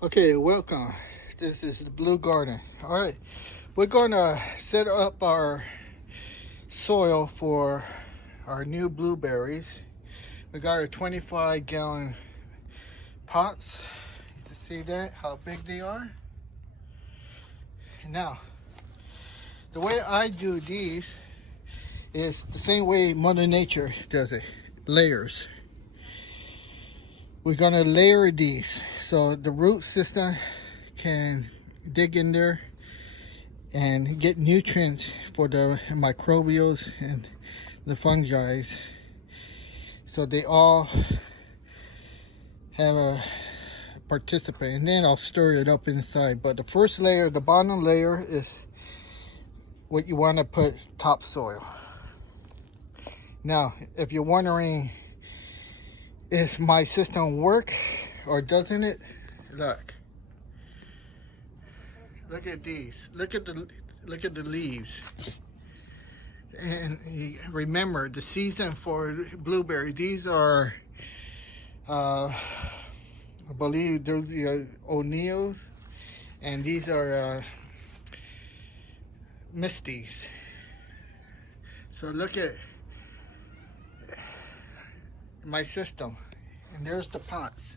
Okay, welcome. This is the Blue Garden. All right, we're going to set up our soil for our new blueberries. We got our 25-gallon pots. You see that, how big they are? Now, the way I do these is the same way Mother Nature does it, layers. We're going to layer these so the root system can dig in there and get nutrients for the microbials and the fungi, so they all have a participate. And then I'll stir it up inside. But the first layer, the bottom layer, is what you want to put topsoil. Now, if you're wondering, is my system work or doesn't it? Look at these. Look at the leaves. And remember, the season for blueberry, these are I believe those are O'Neill's, and these are Misty's. So look at my system, and there's the pots.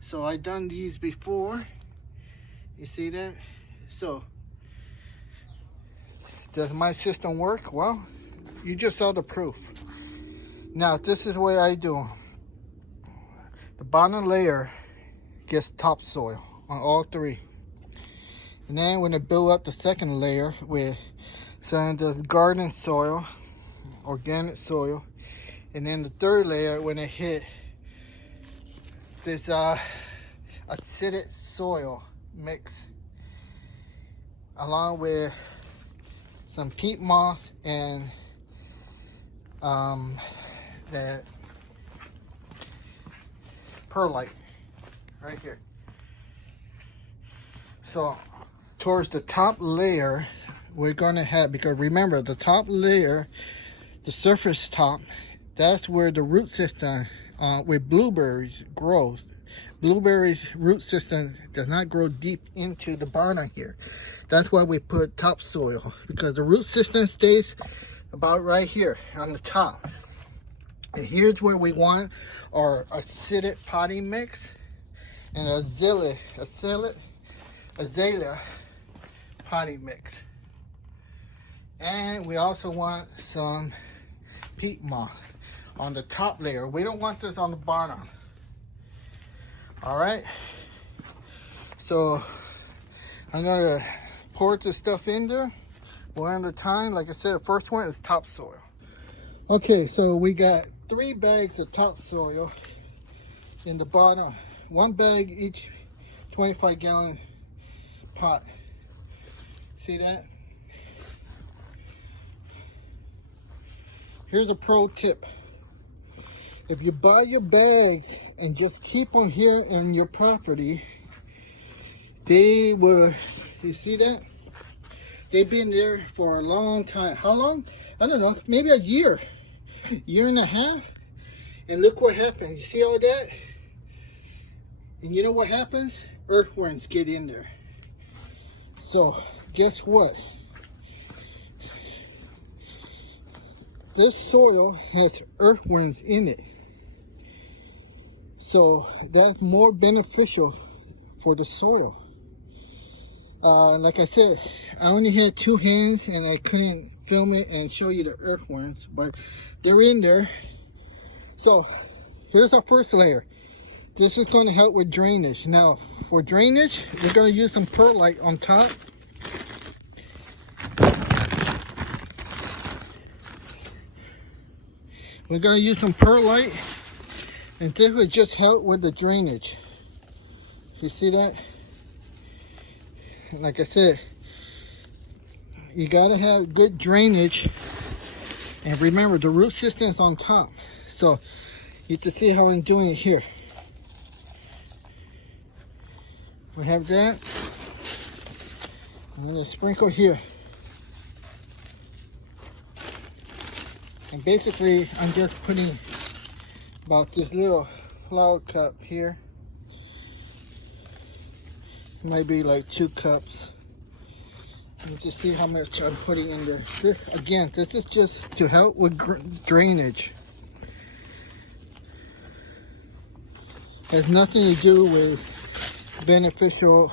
So I done these before. You see that? So does my system work? Well, you just saw the proof. Now this is the way I do. The bottom layer gets topsoil on all three, and then when I build up the second layer with some of the garden soil, organic soil, and then the third layer when I hit this acidic soil mix along with some peat moss and that perlite right here. So towards the top layer we're gonna have, because remember the top layer, the surface top, that's where the root system with blueberries grows. Blueberries root system does not grow deep into the bottom here. That's why we put topsoil, because the root system stays about right here on the top. And here's where we want our acidic potting mix and azalea potting mix. And we also want some peat moss on the top layer. We don't want this on the bottom. All right, so I'm gonna pour this stuff in there one at a time. Like I said, the first one is topsoil. Okay, so we got 3 bags of topsoil in the bottom. 1 bag each 25-gallon pot. See that? Here's a pro tip. If you buy your bags and just keep them here on your property, they will, you see that? They've been there for a long time. How long? I don't know, maybe a year and a half. And look what happens. You see all that? And you know what happens? Earthworms get in there. So guess what? This soil has earthworms in it. So that's more beneficial for the soil. Like I said, I only had 2 hands and I couldn't film it and show you the earthworms, but they're in there. So here's our first layer. This is going to help with drainage. Now for drainage, we're going to use some perlite on top. We're going to use some perlite, and this will just help with the drainage. You see that? Like I said, you got to have good drainage. And remember, the root system is on top. So you can see how I'm doing it here. We have that. I'm going to sprinkle here. And basically, I'm just putting about this little flower cup here. Might be like 2 cups. Let me just see how much I'm putting in there. This, again, this is just to help with drainage. Has nothing to do with beneficial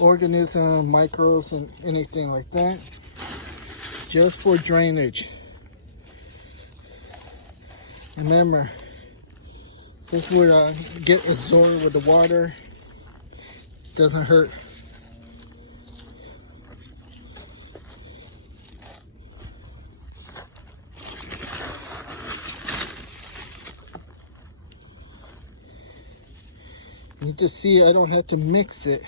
organism, microbes, and anything like that. Just for drainage. Remember, this would get absorbed with the water. Doesn't hurt. You can see I don't have to mix it.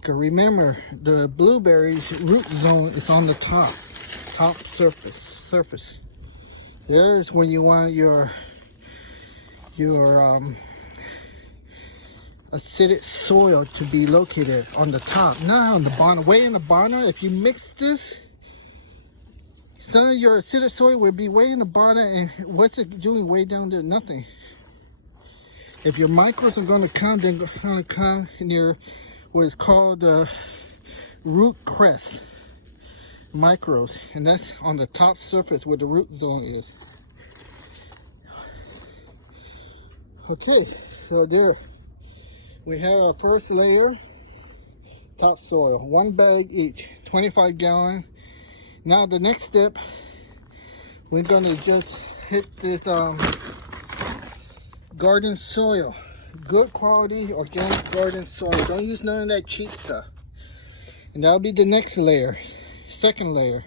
Because remember, the blueberries root zone is on the top surface. There's when you want your acidic soil to be located, on the top, not on the bottom. Way in the bottom, if you mix this, some of your acidic soil will be way in the bottom, and what's it doing way down there? Nothing. If your microbes are going to come, they're going to come near what is called root crest microbes, and that's on the top surface where the root zone is. Okay, so there we have our first layer, topsoil, 1 bag each, 25 gallon. Now the next step, we're going to just hit this garden soil, good quality organic garden soil. Don't use none of that cheap stuff. And that'll be the next layer, second layer.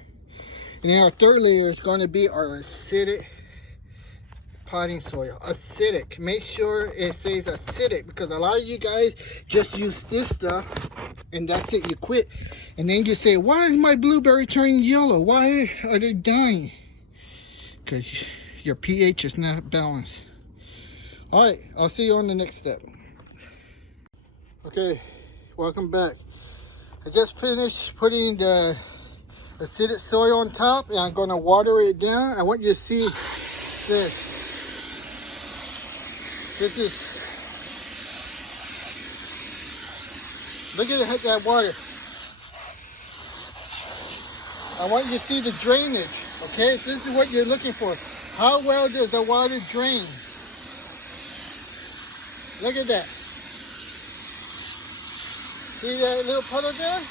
And then our third layer is going to be our acidic potting soil. Acidic. Make sure it says acidic, because a lot of you guys just use this stuff and that's it, you quit. And then you say, why is my blueberry turning yellow? Why are they dying? Because your pH is not balanced. Alright, I'll see you on the next step. Okay, welcome back. I just finished putting the acidic soil on top, and I'm going to water it down. I want you to see this. This is, look at that water. I want you to see the drainage, okay? This is what you're looking for. How well does the water drain? Look at that. See that little puddle there?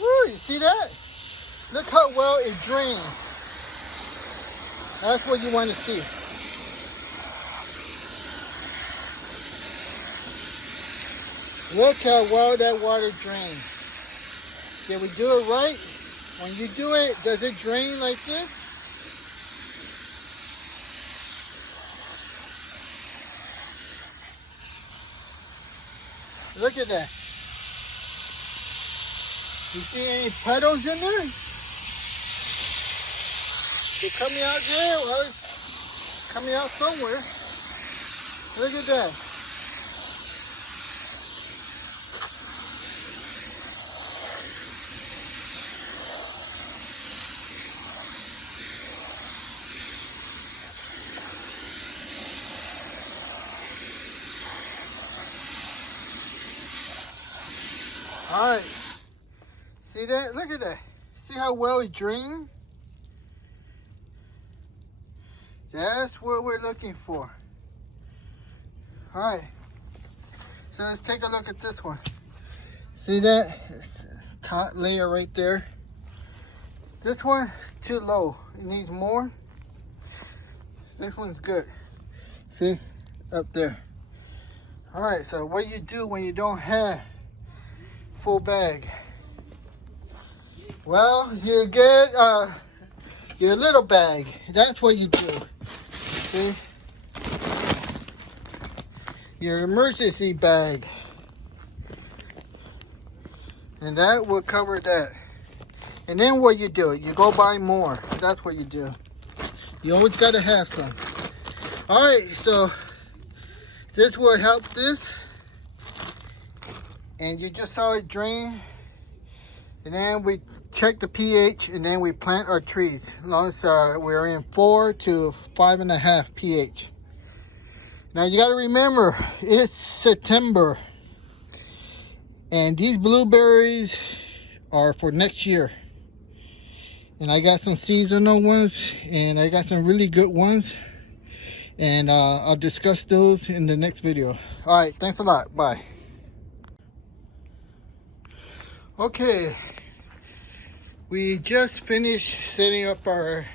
Woo, you see that? Look how well it drains. That's what you want to see. Look how well that water drains. Did we do it right? When you do it, does it drain like this? Look at that. You see any puddles in there? They're coming out there, or coming out somewhere. Look at that. All right. See that? Look at that. See how well it drained? That's what we're looking for. Alright. So let's take a look at this one. See that? Top layer right there. This one is too low. It needs more. This one's good. See? Up there. Alright, so what do you do when you don't have full bag? Well, you get your little bag. That's what you do. See? Your emergency bag. And that will cover that. And then what you do? You go buy more. That's what you do. You always got to have some. Alright, so this will help this. And you just saw it drain. And then we check the pH, and then we plant our trees. As long as we're in 4 to 5.5 pH. Now you got to remember, it's September, and these blueberries are for next year. And I got some seasonal ones, and I got some really good ones, and I'll discuss those in the next video. All right, thanks a lot. Bye. Okay, we just finished setting up our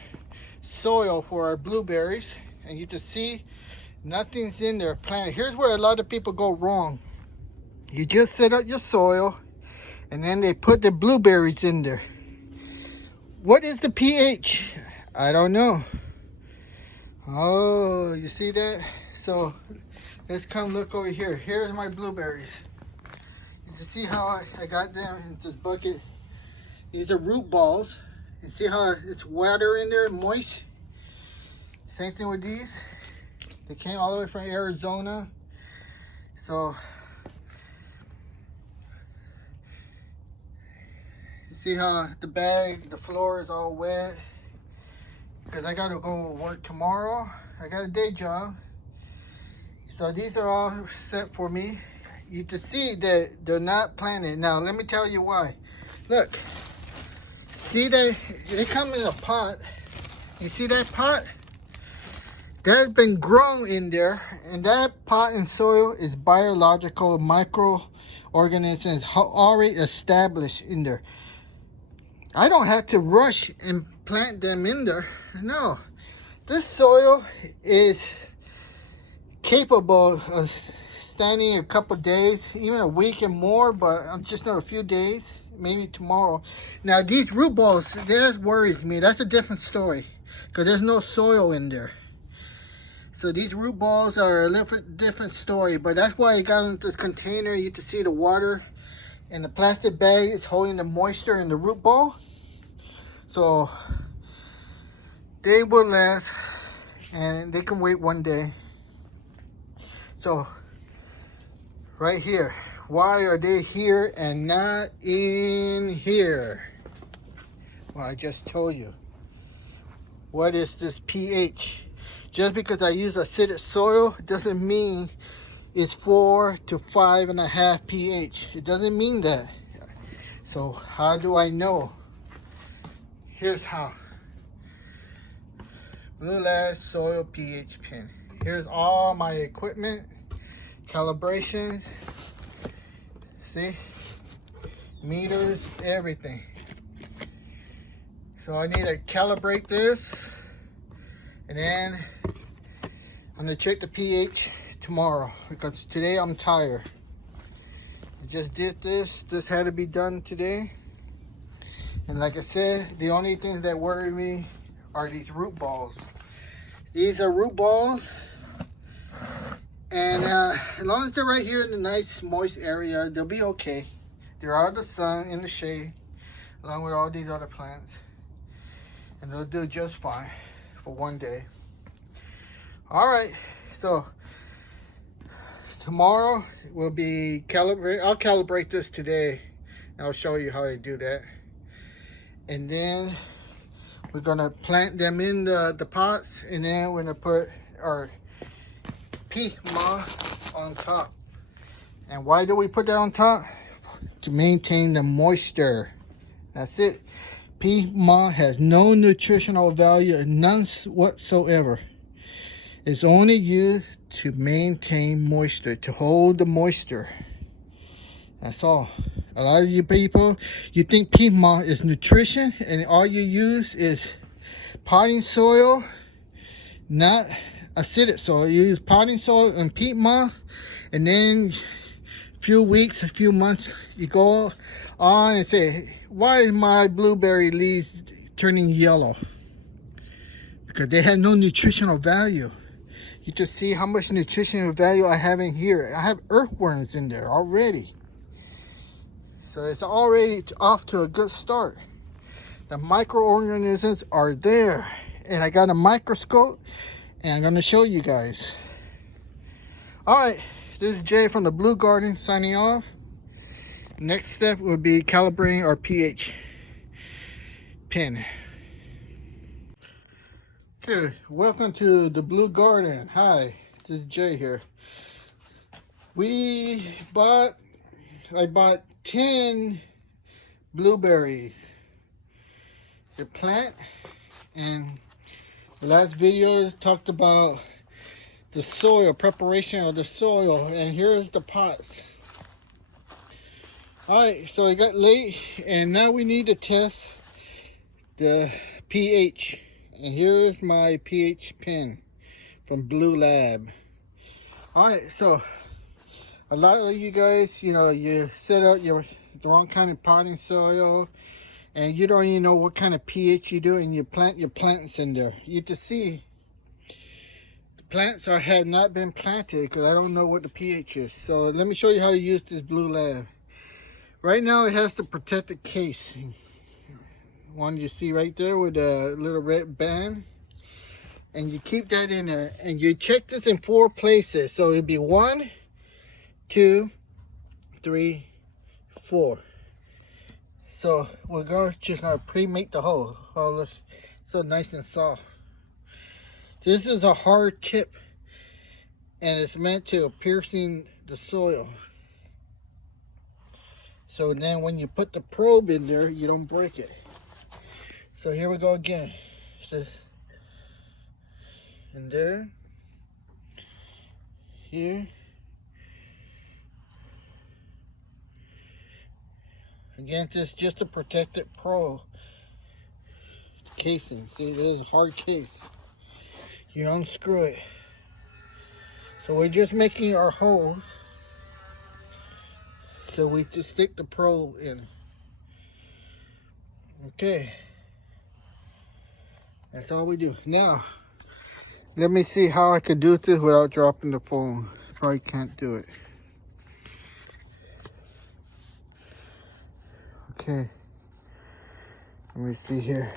soil for our blueberries, and you can see nothing's in there planted. Here's where a lot of people go wrong. You just set up your soil, and then they put the blueberries in there. What is the pH? I don't know. Oh, you see that? So let's come look over here. Here's my blueberries. You can see how I got them in this bucket. These are root balls. You see how it's water in there, moist? Same thing with these. They came all the way from Arizona. So you see how the bag, the floor is all wet? Because I got to go work tomorrow. I got a day job. So these are all set for me. You can see that they're not planted. Now let me tell you why. Look, see that they come in a pot. You see that pot? That's been grown in there, and that pot and soil is biological microorganisms already established in there. I don't have to rush and plant them in there. No, this soil is capable of standing a couple days, even a week and more, but I'm just not a few days, maybe tomorrow. Now these root balls, that worries me. That's a different story, because there's no soil in there. So these root balls are a little different story, but that's why I got into this container. You can see the water, and the plastic bag is holding the moisture in the root ball. So they will last, and they can wait one day. So right here, why are they here and not in here? Well, I just told you. What is this pH? Just because I use acidic soil doesn't mean it's 4 to 5.5 pH. It doesn't mean that. So how do I know? Here's how. Blue Lash Soil pH Pen. Here's all my equipment, calibrations. See? Meters, everything. So I need to calibrate this, and then I'm gonna check the pH tomorrow, because today I'm tired. I just did this. This had to be done today. And like I said, the only things that worry me are these root balls. These are root balls. And as long as they're right here in the nice moist area, they'll be okay. They're out of the sun, in the shade, along with all these other plants. And they'll do just fine for one day. All right, so tomorrow will be calibrate. I'll calibrate this today. I'll show you how I do that. And then we're gonna plant them in the pots, and then we're gonna put our peatmoss on top. And why do we put that on top? To maintain the moisture. That's it. Peatmoss has no nutritional value, none whatsoever. It's only used to maintain moisture, to hold the moisture. That's all. A lot of you people, you think peatmoss is nutrition, and all you use is potting soil, not acidic soil. You use potting soil and peatmoss, and then a few weeks, a few months, you go on and say, why is my blueberry leaves turning yellow? Because they have no nutritional value. You can see how much nutritional value I have in here. I have earthworms in there already. So it's already off to a good start. The microorganisms are there. And I got a microscope, and I'm going to show you guys. All right, this is Jay from the Blue Garden signing off. Next step will be calibrating our pH pen. Okay, welcome to the Blue Garden. Hi, This is Jay here. I bought 10 blueberries to plant, and the last video talked about the soil, preparation of the soil, and here's the pots. Alright, so it got late, and now we need to test the pH. And here's my pH pen from Blue Lab. Alright, so a lot of you guys, you set out the wrong kind of potting soil, and you don't even know what kind of pH you do, and you plant your plants in there. You can see the plants have not been planted because I don't know what the pH is. So let me show you how to use this Blue Lab. Right now it has the protected case. One you see right there with a little red band. And you keep that in there, and you check this in 4 places. So it'd be 1, 2, 3, 4. So we're just gonna pre-make the hole. Oh, so nice and soft. This is a hard tip, and it's meant to piercing the soil. So then when you put the probe in there, you don't break it. So here we go again. Just in there, here. Again, this is just a protected probe casing. See, it is a hard case. You unscrew it. So we're just making our holes. So we just stick the probe in. Okay. That's all we do. Now, let me see how I could do this without dropping the phone. Probably can't do it. Okay. Let me see here.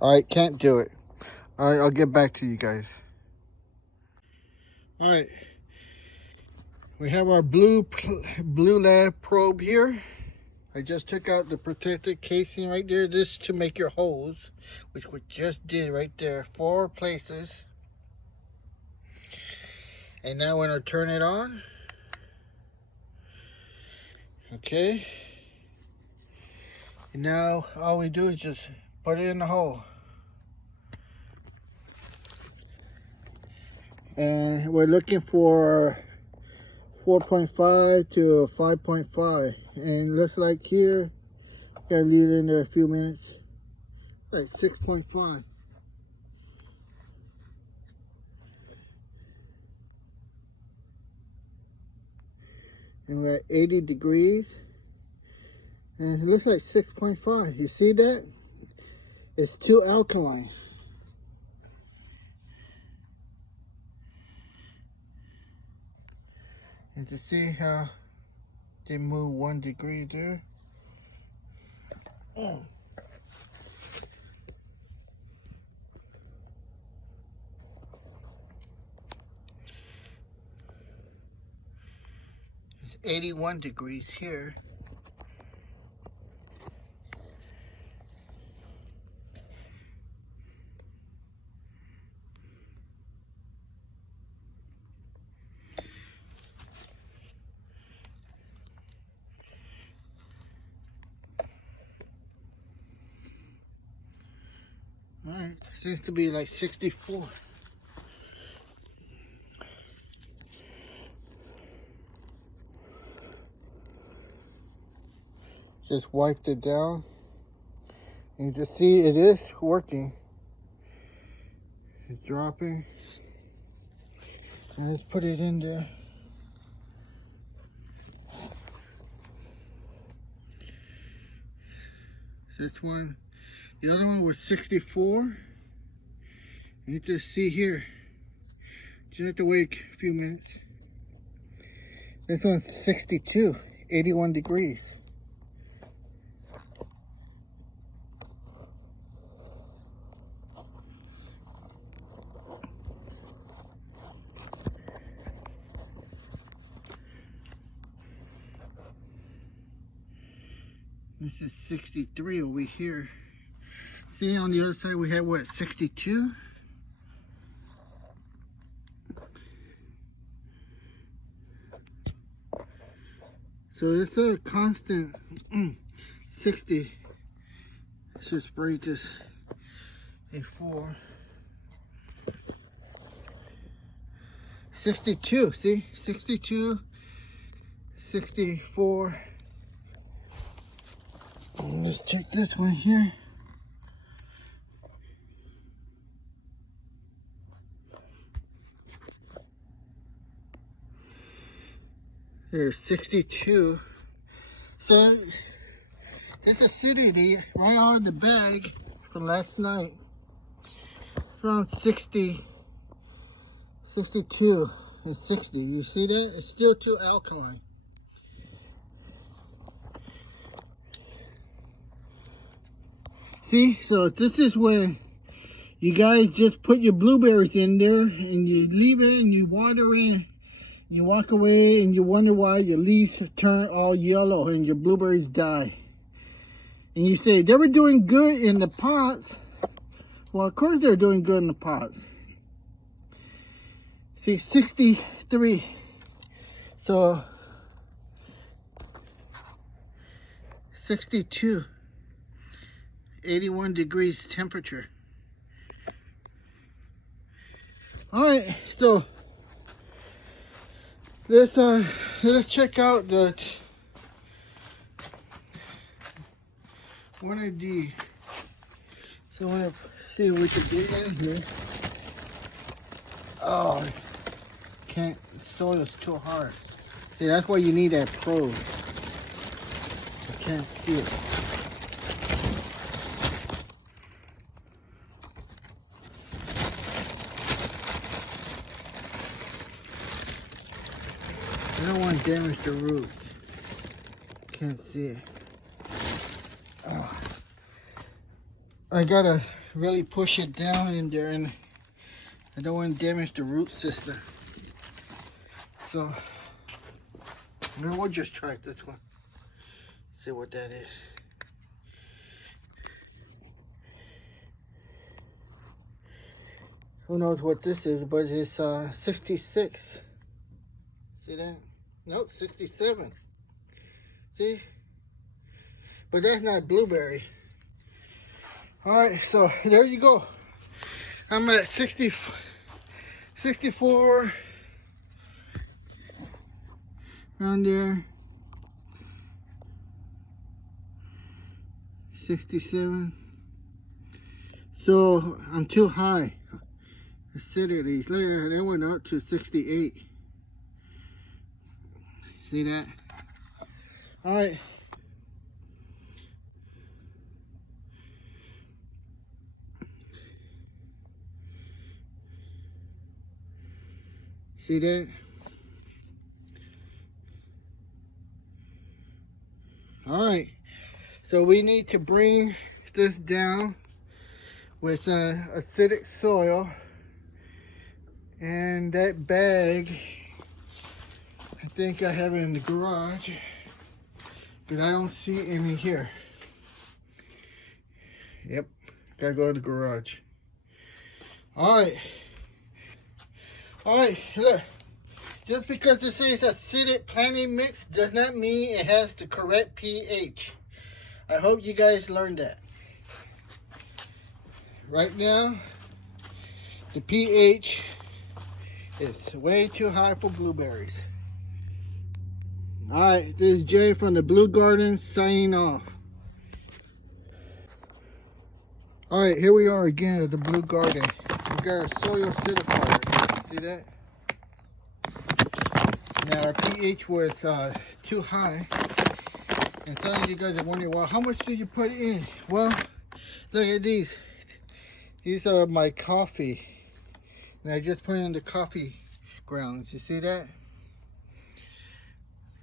Alright, can't do it. Alright, I'll get back to you guys. Alright. We have our Blue Lab probe here. I just took out the protected casing right there. This is to make your holes, which we just did right there. 4 places. And now we're going to turn it on. Okay. And now all we do is just put it in the hole. And we're looking for 4.5 to 5.5. And looks like here, gotta leave it in there a few minutes. Like 6.5. And we're at 80 degrees. And it looks like 6.5. You see that? It's too alkaline. And to see how they move 1 degree there. Oh. It's 81 degrees here. Alright, seems to be like 64. Just wiped it down. And you just see it is working. It's dropping. And let's put it in there. This one. The other one was 64. You just see here. Just have to wait a few minutes. This one's 62, 81 degrees. This is 63 over here. See, on the other side we have what, 62? So it's a constant 60. Let's just spray this a 4. 62, see? 62, 64. Let's check this one here. There's 62. So this acidity right on the bag from last night. It's around 60, 62 and 60. You see that? It's still too alkaline. See, so this is where you guys just put your blueberries in there and you leave it and you water in. You walk away and you wonder why your leaves turn all yellow and your blueberries die. And you say, they were doing good in the pots. Well, of course they're doing good in the pots. See, 63. So, 62. 81 degrees temperature. Alright, so let's check out the one of these. So I want to see what we can get in here. Oh, can't. The soil is too hard. See, that's why you need that probe. I can't see it. I don't want to damage the root. Can't see it. Oh. I gotta really push it down in there, and I don't want to damage the root system. So we'll just try this one. See what that is. Who knows what this is, but it's 66. See that? Nope, 67. See? But that's not blueberry. Alright, so there you go. I'm at 64. Around there. 67. So I'm too high. Acidity. Later, they went up to 68. See that? Alright. See that? Alright. So we need to bring this down with acidic soil. And that bag, I think I have it in the garage, but I don't see any here. Yep, gotta go to the garage. Alright. Alright, look. Just because it says acidic planting mix does not mean it has the correct pH. I hope you guys learned that. Right now, the pH is way too high for blueberries. Alright, this is Jay from the Blue Garden signing off. Alright, here we are again at the Blue Garden. We got our soil acidifier. See that? Now our pH was too high. And some of you guys are wondering, well, how much did you put in? Well, look at these. These are my coffee. And I just put in the coffee grounds. You see that?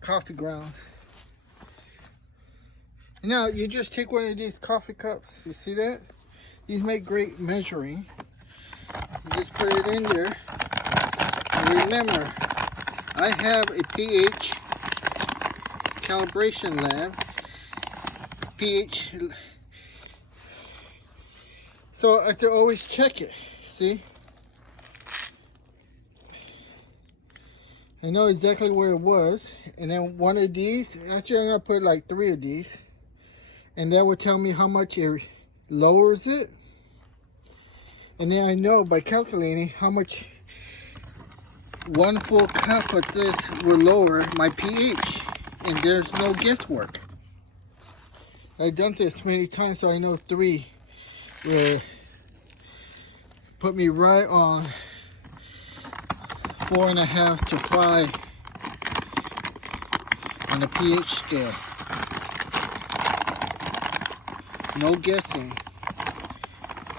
Coffee grounds. Now you just take one of these coffee cups. You see that? These make great measuring. You just put it in there. And remember, I have a pH calibration lab. pH. So I can always check it. See? I know exactly where it was. And then one of these, actually I'm gonna put like 3 of these. And that will tell me how much it lowers it. And then I know by calculating how much 1 full cup of this will lower my pH. And there's no guesswork. I've done this many times, so I know 3 will put me right on 4.5 to 5 on the pH scale. No guessing.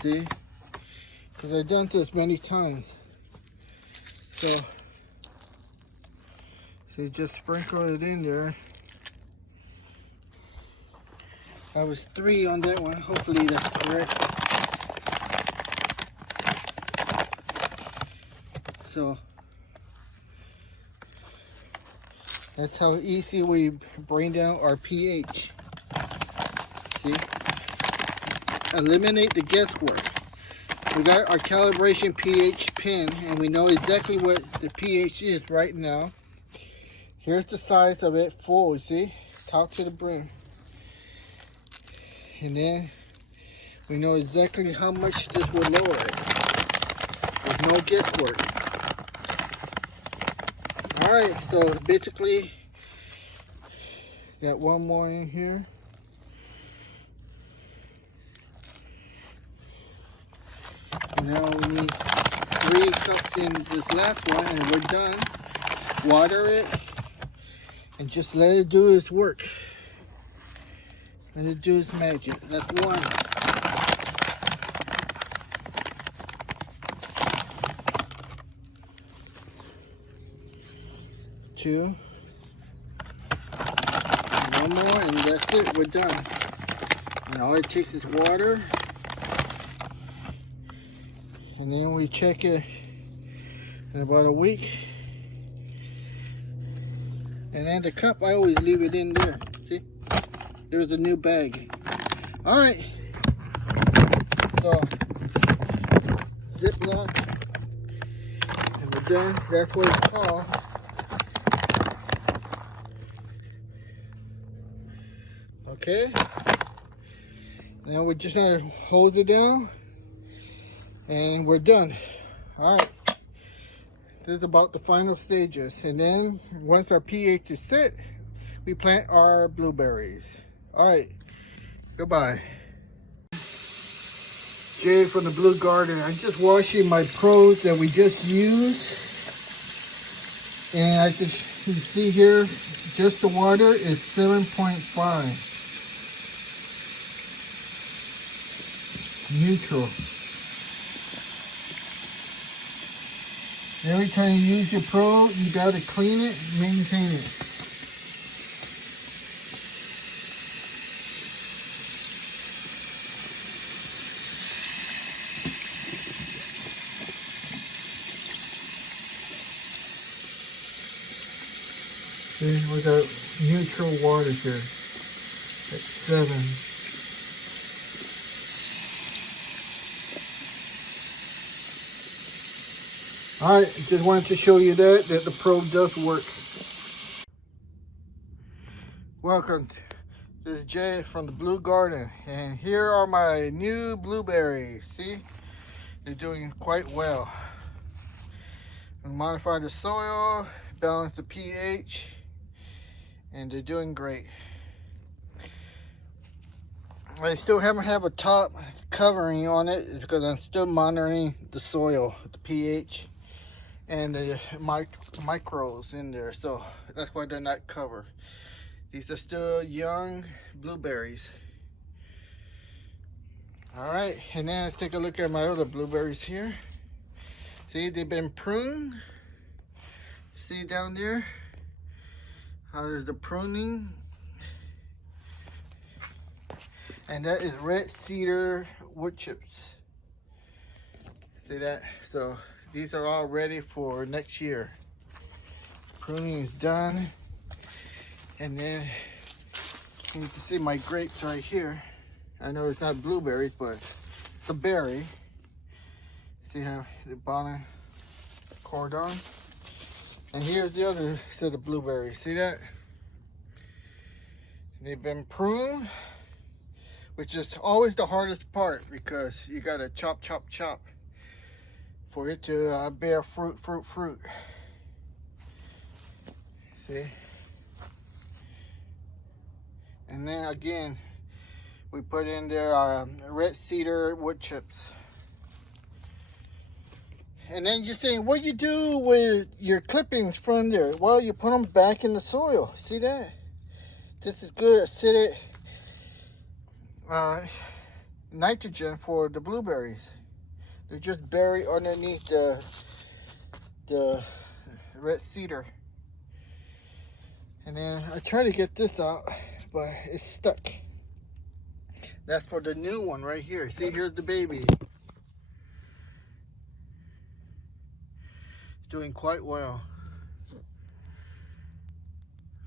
See? Because I've done this many times. So you just sprinkle it in there. I was 3 on that one. Hopefully that's correct. So that's how easy we bring down our pH. See? Eliminate the guesswork. We got our calibration pH pin and we know exactly what the pH is right now. Here's the size of it full, you see? Top to the brim. And then we know exactly how much this will lower it. There's no guesswork. Alright, so basically got 1 more in here. And now we need 3 cups in this last one and we're done. Water it and just let it do its work. Let it do its magic. That's 1. 2. 1 more and that's it. We're done. And all it takes is water. And then we check it in about a week. And then the cup, I always leave it in there. See? There's a new bag. Alright. So, Ziploc. And we're done. That's what it's called. Okay. Now we're just gonna hose it down. And we're done. Alright. This is about the final stages. And then once our pH is set, we plant our blueberries. Alright. Goodbye. Jay from the Blue Garden. I'm just washing my pros that we just used. And I can see here, just the water is 7.5. Neutral. Every time you use your pro, you gotta clean it, maintain it. See, we got neutral water here at 7. Alright, just wanted to show you that the probe does work. Welcome, this is Jay from the Blue Garden, and here are my new blueberries. See, they're doing quite well. We modified the soil, balanced the pH, and they're doing great. I still haven't have a top covering on it because I'm still monitoring the soil, the pH. And the micros in there, so that's why they're not covered. These are still young blueberries. All right, and then let's take a look at my other blueberries here. See, they've been pruned. See down there how there's the pruning, and that is red cedar wood chips. See that? So these are all ready for next year. Pruning is done. And then You can see my grapes right here. I know it's not blueberries, but it's a berry. See how the bottom cordon? And here's the other set of blueberries. See that? They've been pruned, which is always the hardest part because you gotta chop, chop, chop for it to bear fruit. See? And then again, we put in there red cedar wood chips. And then you're saying, what do you do with your clippings from there? Well, you put them back in the soil. See that? This is good acidic nitrogen for the blueberries. They just bury underneath the red cedar. And then I try to get this out, but it's stuck. That's for the new one right here. See, here's the baby. It's doing quite well.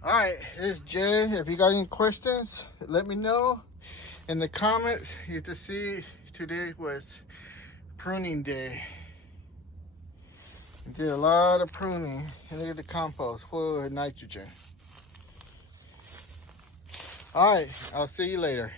All right, here's Jay. If you got any questions, let me know in the comments. You can see today was pruning day. I did a lot of pruning, and look at the compost full of nitrogen. All right, I'll see you later.